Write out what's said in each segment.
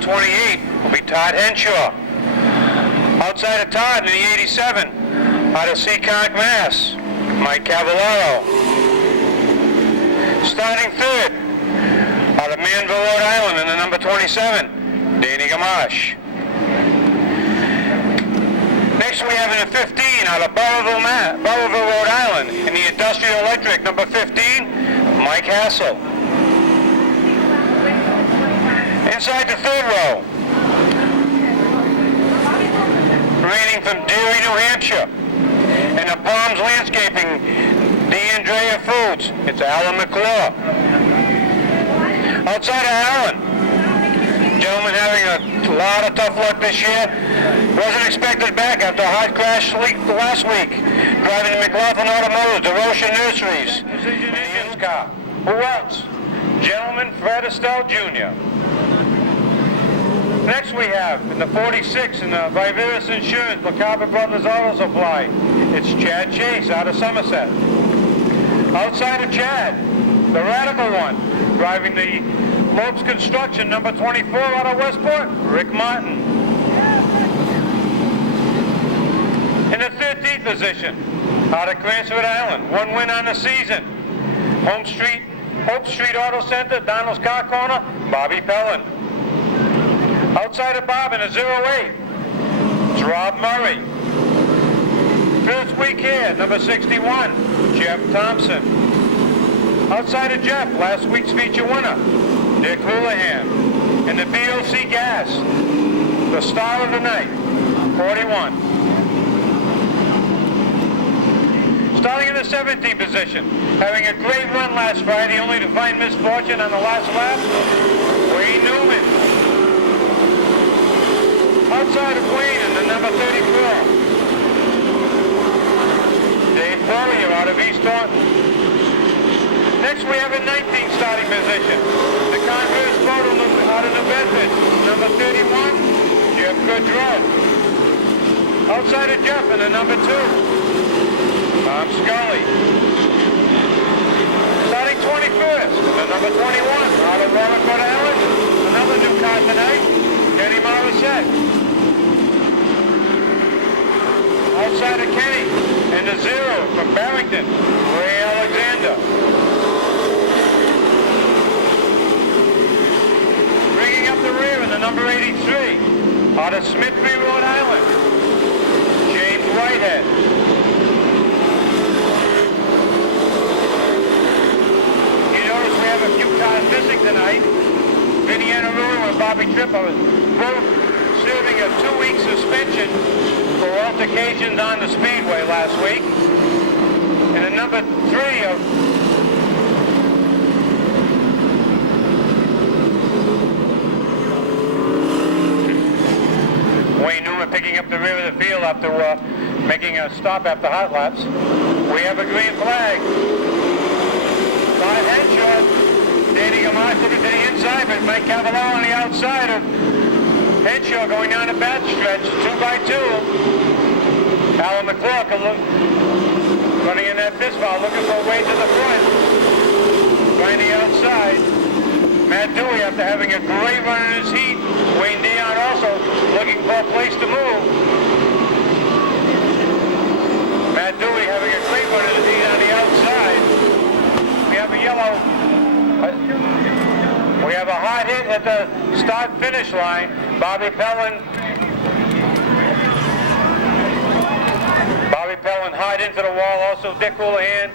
28 will be Todd Henshaw. Outside of Todd in the 87, out of Seekonk, Mass, Mike Cavallaro. Starting third, out of Manville, Rhode Island in the number 27, Danny Gamache. Next we have in the 15, out of Burrillville, Rhode Island, in the Industrial Electric, number 15, Mike Hassell. Inside the third row, remaining from Dewey, New Hampshire, and the Palms Landscaping, D'Andrea Foods, it's Alan McClure. Outside of Alan, gentleman having a lot of tough luck this year. Wasn't expected back after a hard crash last week. Driving the McLaughlin Automotive, DeRocha Nurseries. Precision Engines car. Who else? Gentleman Fred Astle Jr. Next we have, in the 46, in the Viveris Insurance, Bacaba Brothers Auto Supply, it's Chad Chase out of Somerset. Outside of Chad, the radical one, driving the Lopes Construction, number 24 out of Westport, Rick Martin. In the 13th position, out of Cransford Island, one win on the season, Hope Street Auto Center, Donald's Car Corner, Bobby Pellin. Outside of Bob in a 08, it's Rob Murray. First week here, number 61, Jeff Thompson. Outside of Jeff, last week's feature winner, Dick Houlihan. And the BOC Gas, the star of the night, 41. Starting in the 17th position, having a great run last Friday, only to find misfortune on the last lap, Wayne Newman. Outside of Wayne in the number 34, Dave Poirier out of East Taunton. Next we have a 19th starting position. The Converse Photo out of New Bedford, number 31, Jeff Goodrow. Outside of Jeff in the number 2, Tom Scully. Starting 21st, the number 21, out of Robert Rhode Island, another new car tonight, Kenny Morissette. Outside of Kenny, and the 0 from Barrington, Ray Alexander. Bringing up the rear in the number 83, out of Smithbury, Rhode Island, James Whitehead. You notice we have a few cars missing tonight. Vinny Anaruro and Bobby Tripp are both serving a 2-week suspension for altercations on the Speedway last week. And the number 3 of Wayne Newman picking up the rear of the field after making a stop after hot laps. We have a green flag. Todd Henshaw, Danny Gamache looking to the inside, but Mike Cavallaro on the outside of Henshaw going down the back stretch, 2x2. Alan McClure running in that fist foul, looking for a way to the front. Going the outside. Matt Dewey, after having a great run in his heat. Wayne Dion also looking for a place to move. Matt Dewey having a great run in his heat on the outside. We have a yellow. We have a hard hit at the start-finish line. Bobby Pellin hard into the wall. Also Dick Houlihan.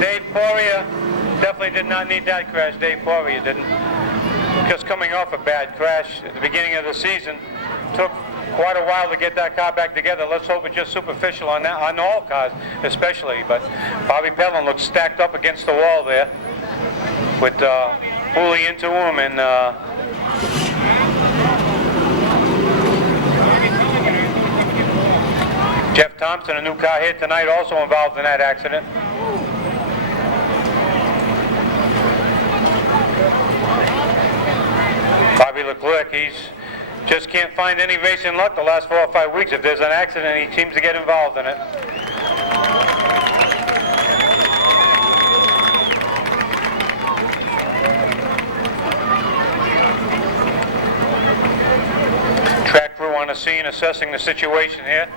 Dave Poirier definitely did not need that crash. Dave Poirier didn't. Just coming off a bad crash at the beginning of the season. Took quite a while to get that car back together. Let's hope it's just superficial on that, on all cars especially. But Bobby Pellin looks stacked up against the wall there with Hooley into him and Jeff Thompson, a new car here tonight, also involved in that accident. Bobby Leclerc, he's just can't find any racing luck the last 4 or 5 weeks. If there's an accident, he seems to get involved in it. scene assessing the situation here.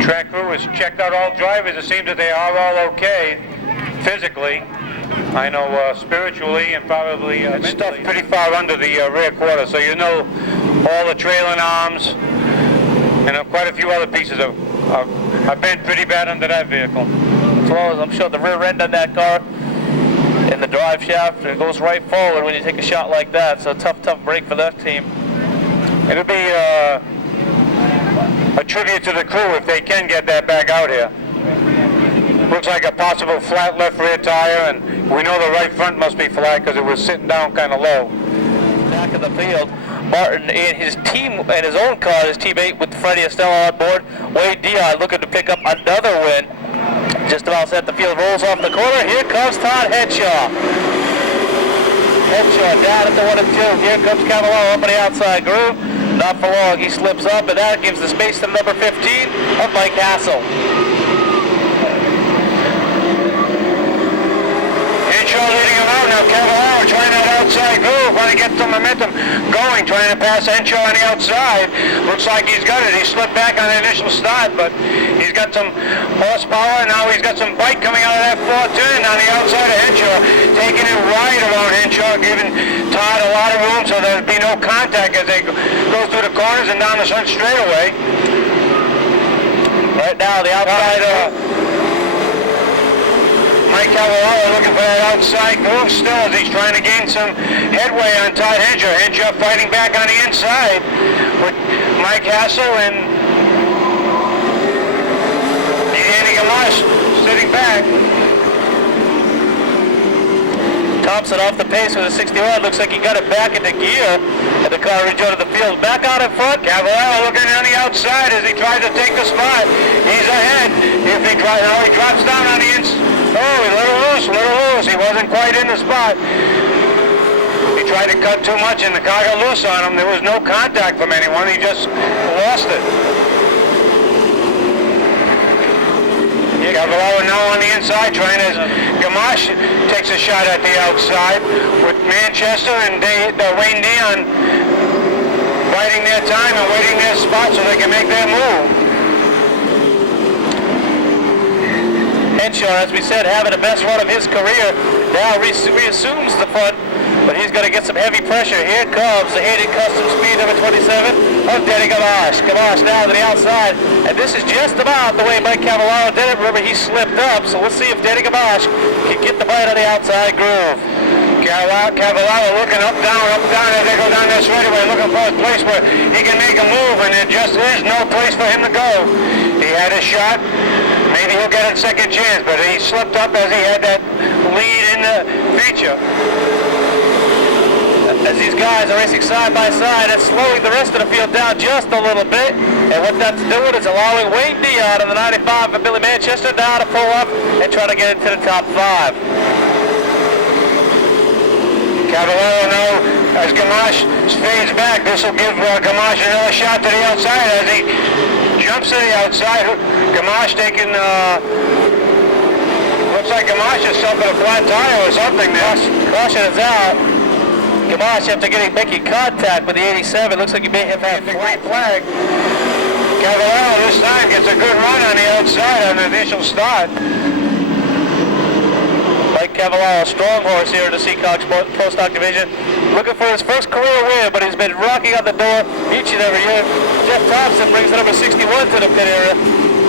Track crew has checked out all drivers. It seems that they are all okay physically. I know spiritually and probably stuff pretty far under the rear quarter, so you know all the trailing arms and quite a few other pieces have been pretty bad under that vehicle. As well as I'm sure the rear end on that car and the drive shaft, it goes right forward when you take a shot like that, so tough break for that team. It'll be a tribute to the crew if they can get that back out here. Looks like a possible flat left rear tire, and we know the right front must be flat because it was sitting down kind of low. Back of the field, Martin and his team and his own car, his teammate with Fred Astle on board, Wayne Dion looking to pick up another win. Just about set, the field rolls off the corner. Here comes Todd Henshaw. Henshaw down at the 1 and 2. Here comes Cavallaro up on the outside groove. Not for long, he slips up, and that gives the space to number 15 of Mike Hassell. Henshaw leading him out now. Cavallaro trying that outside groove, trying to get some momentum going, trying to pass Henshaw on the outside. Looks like he's got it. He slipped back on the initial start, but he's got some horsepower. Now he's got some bite coming out of that fourth turn on the outside of Henshaw, taking it right around Henshaw, giving Todd a lot of room so there'll be no contact as they go through the corners and down the front straightaway. Right now, the outside Mike Cavallaro looking for that outside groove still as he's trying to gain some headway on Todd Henshaw. Henshaw fighting back on the inside with Mike Hassell and Andy Gamache sitting back. Thompson off the pace with a 61. Looks like he got it back into gear, and the car rejoined the field. Back out in front. Cavallaro looking on the outside as he tries to take the spot. He's ahead. If he tries, now he drops down on the inside. Oh, a little loose. He wasn't quite in the spot. He tried to cut too much, and the car got loose on him. There was no contact from anyone. He just lost it. Cavallaro now on the inside, trying to. Gamache takes a shot at the outside with Manchester and Wayne Dion biding their time and waiting their spot so they can make their move. Henshaw, as we said, having the best run of his career, now reassumes the front, but he's going to get some heavy pressure. Here comes the Hayden Custom Speed number 27 of Denny Gamache. Gamache now to the outside, and this is just about the way Mike Cavallaro did it. Remember, he slipped up, so we'll see if Denny Gamache can get the bite on the outside groove. Cavallaro looking up, down, as they go down this straightaway, looking for a place where he can make a move, and there just is no place for him to go. He had a shot. Maybe he'll get a second chance, but he slipped up as he had that lead in the feature. As these guys are racing side by side, it's slowing the rest of the field down just a little bit. And what that's doing is allowing Wayne Dion in the 95 of Billy Manchester now to pull up and try to get into the top 5. Cavallaro now, as Gamache fades back, this will give Gamache another shot to the outside as he jumps to the outside. Gamache taking, looks like Gamache is stuck with a flat tire or something there. Caution is out. Gamache after making contact with the 87, looks like he may have had the green flag. Cavallaro this time gets a good run on the outside on the initial start. Mike Cavallaro, strong horse here in the Seekonk Pro Stock Division, looking for his first career win, but he's been knocking on the door each and every year. Jeff Thompson brings the number 61 to the pit area.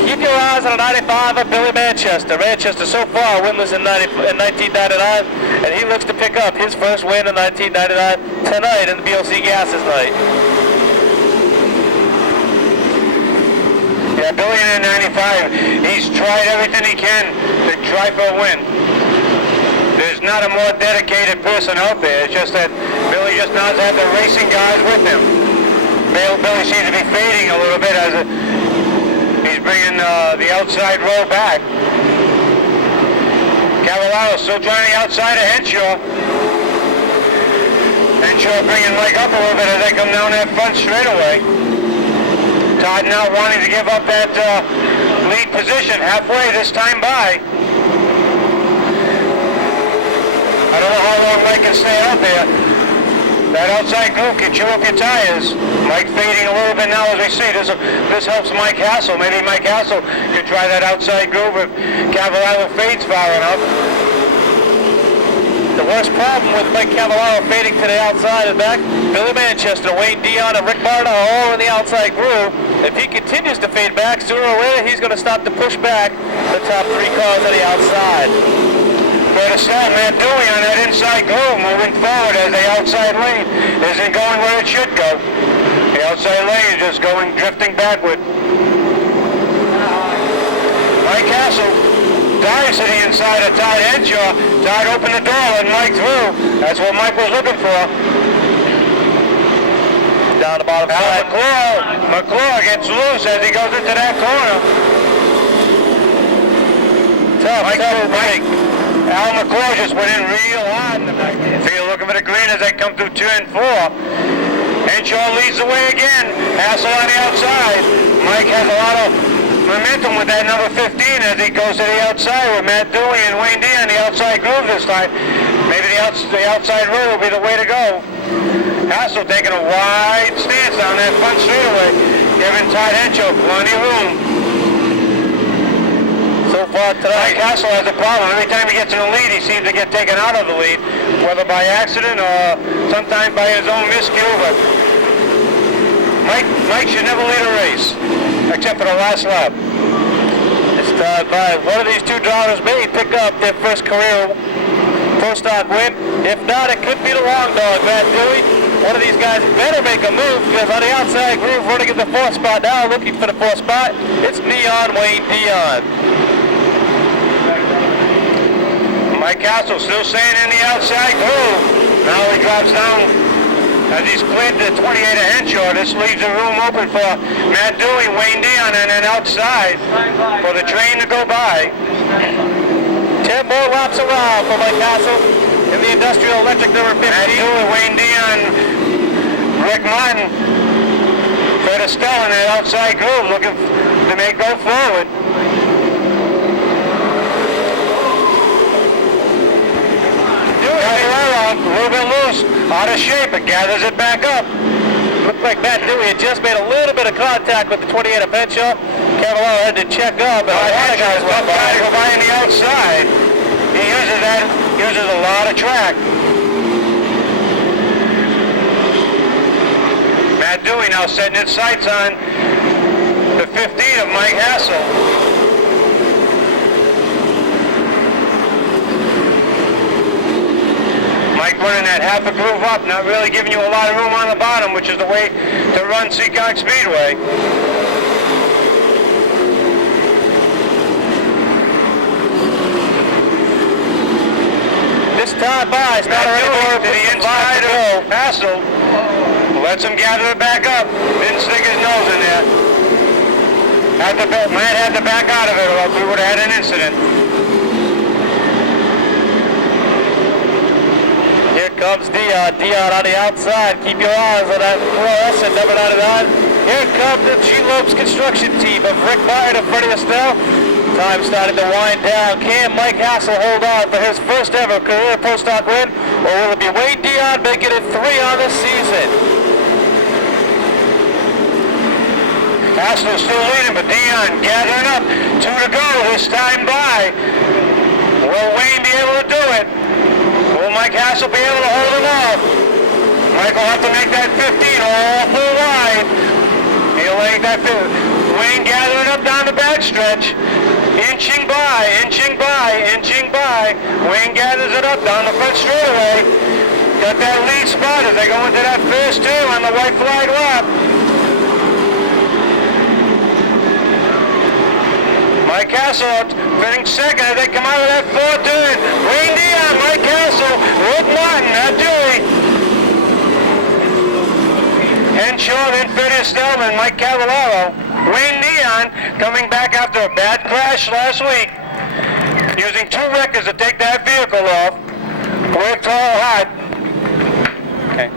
Keep your eyes on the 95 of Billy Manchester. Manchester so far winless in 1999, and he looks to pick up his first win in 1999 tonight in the BLC Gases night. Yeah, Billy in 95, he's tried everything he can to try for a win. There's not a more dedicated person out there. It's just that Billy just knows to have the racing guys with him. Billy seems to be fading a little bit as he's bringing the outside row back. Cavallaro still trying the outside of Henshaw. Henshaw bringing Mike up a little bit as they come down that front straightaway. Todd not wanting to give up that lead position halfway this time by. I don't know how long Mike can stay out there. That outside groove can chew up your tires. Mike fading a little bit now as we see. This helps Mike Hassell. Maybe Mike Hassell can try that outside groove if Cavallaro fades far enough. The worst problem with Mike Cavallaro fading to the outside and back, Billy Manchester, Wayne Dion, and Rick Barta are all in the outside groove. If he continues to fade back, sooner or later he's going to stop to push back the top 3 cars on the outside. Fred Astle, Matt Dewey on that inside groove moving forward as the outside lane isn't going where it should go. The outside lane is just drifting backward. Mike Hassell dives to the inside of Todd Henshaw. Todd opened the door and Mike through. That's what Mike was looking for. Down the bottom side. McClure gets loose as he goes into that corner. Mike. Al McClure just went in real hard in the back. So you're looking for the green as they come through turn 4. Henshaw leads the way again. Hassell on the outside. Mike has a lot of momentum with that number 15 as he goes to the outside with Matt Dewey and Wayne Dion the outside groove this time. Maybe the outside road will be the way to go. Hassell taking a wide stance down that front straightaway, giving Todd Henshaw plenty of room. So far tonight, Mike Hassell has a problem. Every time he gets in the lead, he seems to get taken out of the lead, whether by accident or sometimes by his own miscue. But Mike should never lead a race, except for the last lap. It's time by one of these 2 drivers may pick up their first career Pro-Stock win. If not, it could be the long dog, Matt Dewey. One of these guys better make a move because on the outside groove, running in the 4th spot now, looking for the 4th spot, it's Neon Wayne Dion. Mike Hassell still staying in the outside groove. Now he drops down as he's cleared the 28 of Henshaw. This leaves the room open for Matt Dewey, Wayne Dion, and then outside for the train to go by. 10 more laps around for Mike Hassell in the Industrial Electric number 15. Matt Dewey, Wayne Dion, Rick Martin, Fred Astle in that outside groove looking to make go forward. A little bit loose, out of shape, it gathers it back up. Looked like Matt Dewey had just made a little bit of contact with the 28 of Henshaw. Cavallaro had to check up, and a lot of guys went by. Go by on the outside. He uses a lot of track. Matt Dewey now setting his sights on the 15 of Mike Hassell. Mike running that half a groove up, not really giving you a lot of room on the bottom, which is the way to run Seekonk Speedway. This time by, it's not anymore to the inside of Astle. Lets him gather it back up. Didn't stick his nose in there. Matt had to back out of it or else we would have had an incident. Here comes Dion. Dion on the outside. Keep your eyes on that cross at number 99. Here comes the G. Lopes construction team of Rick Martin and Fred Astle. Time starting to wind down. Can Mike Hassell hold on for his first ever career Pro-Stock win? Or will it be Wayne Dion making it 3 on this season? Hassell still leading, but Dion gathering up. 2 to go this time by. Will Wayne be able to do it? Will Mike Hassell be able to hold him off? Mike will have to make that 15 awful wide. He'll make that 15. Wayne gathering up down the backstretch. Inching by, inching by, inching by. Wayne gathers it up down the front straightaway. Got that lead spot as they go into that first turn on the white flag lap. Mike Hassell finishing second as they come out of that fourth turn. Wayne Dion, Mike Hassell, Luke Martin, Matt Dewey. Henshaw, then Fred Astle, and Mike Cavallaro. Wayne Dion coming back after a bad crash last week, using 2 wreckers to take that vehicle off. Worked all hard. Okay.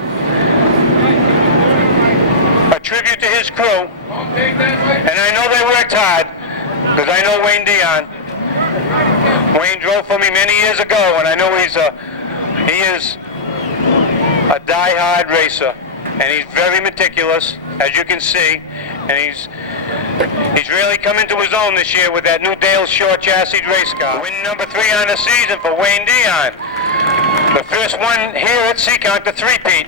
A tribute to his crew. And I know they worked hard, because I know Wayne Dion. Wayne drove for me many years ago, and I know he is a die-hard racer. And he's very meticulous, as you can see, and he's really come into his own this year with that new Dale short chassis race car. Win number 3 on the season for Wayne Dion. The first one here at Seekonk, the 3-peat.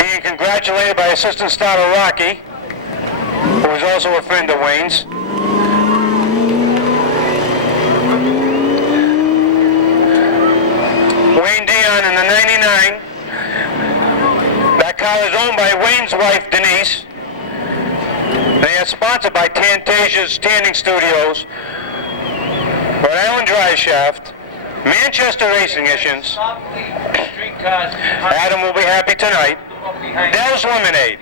Being congratulated by assistant starter Rocky, who is also a friend of Wayne's. Wayne Dion in the 99. That car is owned by Wayne's wife, Denise. They are sponsored by Tantasia's Tanning Studios, Rhode Island Drive Shaft, Manchester Racing Missions. Adam will be happy tonight. Dell's Lemonade.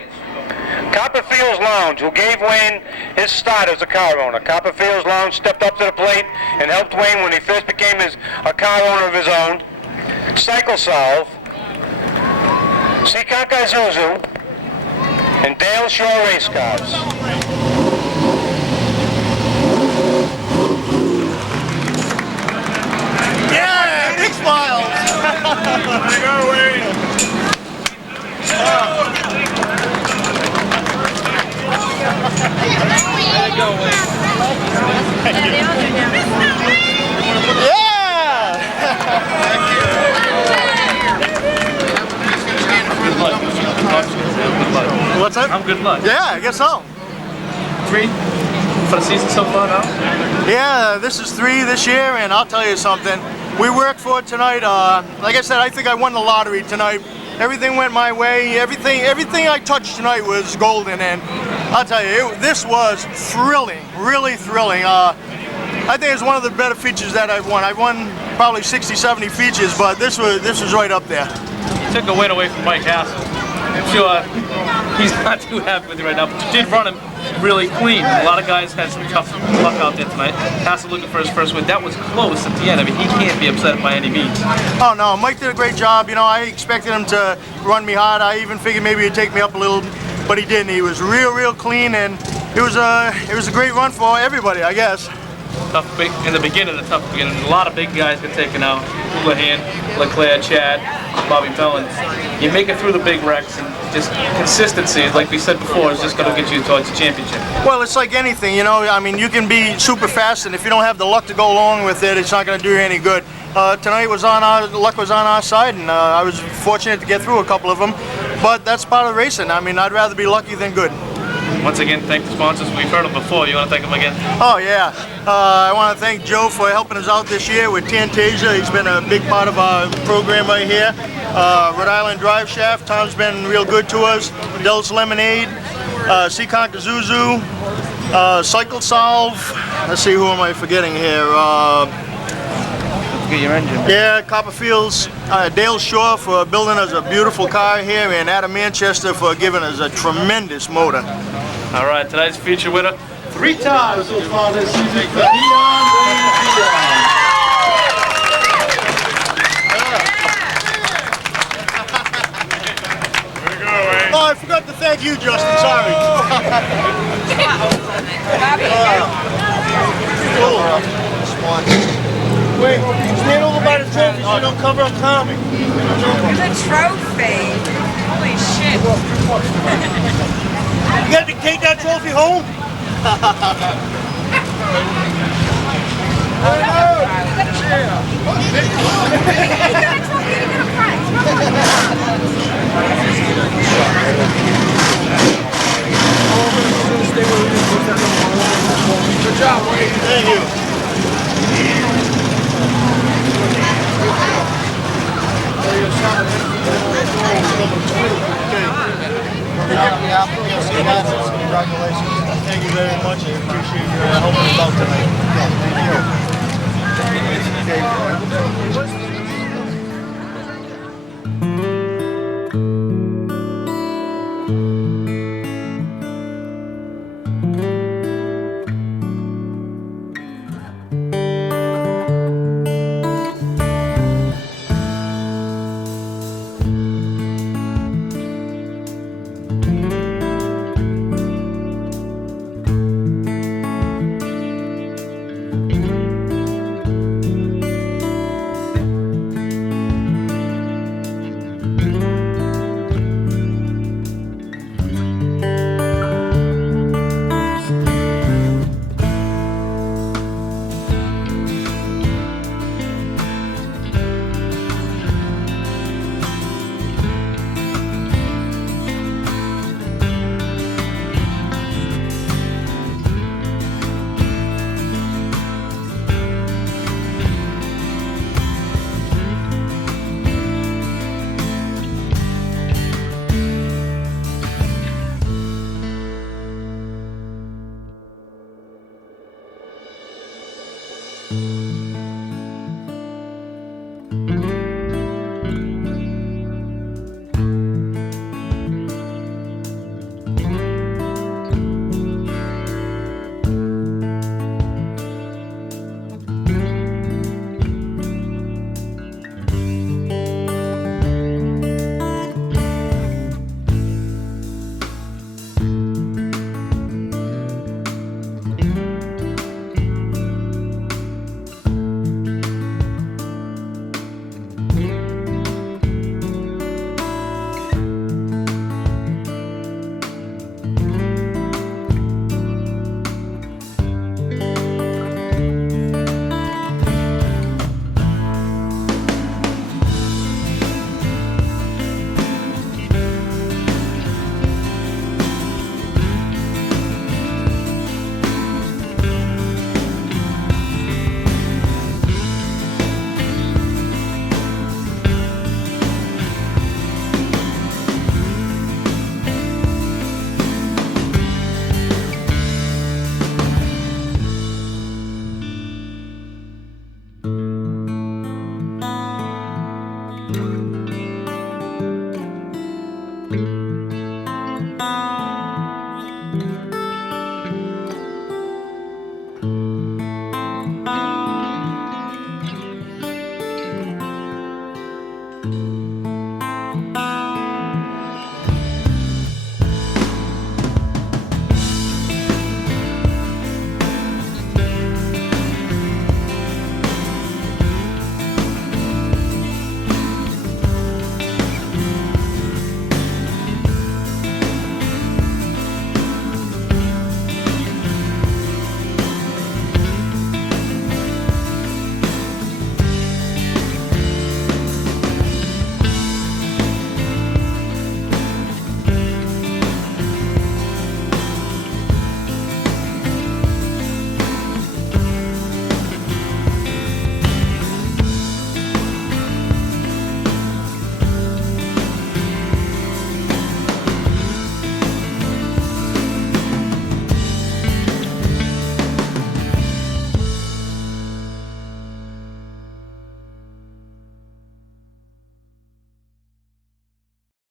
Copperfield's Lounge, who gave Wayne his start as a car owner. Copperfield's Lounge stepped up to the plate and helped Wayne when he first became a car owner of his own. Cycle Solve, Seekonk Isuzu, and Dale Shore Race Cars. Yeah, big smiles. There you go, Wayne. There you go, Wayne. Yeah! What's that? I'm good luck. Yeah, I guess so. 3 for the season so far now? Yeah, this is 3 this year, and I'll tell you something. We worked for it tonight. Like I said, I think I won the lottery tonight. Everything went my way. Everything I touched tonight was golden, and I'll tell you, this was thrilling, really thrilling. I think it's one of the better features that I've won. I've won probably 60, 70 features, but this was right up there. You took a win away from Mike Hassell. I'm sure he's not too happy with you right now, but you did run him really clean. A lot of guys had some tough luck out there tonight. Hassell looking for his first win. That was close at the end. I mean, he can't be upset by any means. Oh no, Mike did a great job. You know, I expected him to run me hard. I even figured maybe he'd take me up a little, but he didn't. He was real clean, and it was a great run for everybody, I guess. Tough in the beginning, a tough beginning. A lot of big guys got taken out. Houlihan, Leclerc, Chad, Bobby Pellin. You make it through the big wrecks, and just consistency, like we said before, is just going to get you towards the championship. Well, it's like anything, you know. I mean, you can be super fast, and if you don't have the luck to go along with it, it's not going to do you any good. Tonight the luck was on our side, and I was fortunate to get through a couple of them. But that's part of racing. I mean, I'd rather be lucky than good. Once again, thank the sponsors. We've heard them before. You want to thank them again? Oh, yeah. I want to thank Joe for helping us out this year with Tantasia. He's been a big part of our program right here. Rhode Island Drive Shaft. Tom's been real good to us. Dell's Lemonade. Seekonk Isuzu. Cycle Solve. Let's see, who am I forgetting here? Get your engine. Yeah, Copperfield's Dale Shore for building us a beautiful car here, and Adam Manchester for giving us a tremendous motor. All right, tonight's feature winner, 3 times so far this season, Wayne Dion. Oh, I forgot to thank you, Justin. Sorry. Wait, stand over by the trophy so don't cover up Tommy. The trophy. Holy shit. You got to take that trophy home? Good job, Wayne. Thank you. Okay. Congratulations. Thank you very much. I appreciate you helping us out tonight. Thank you.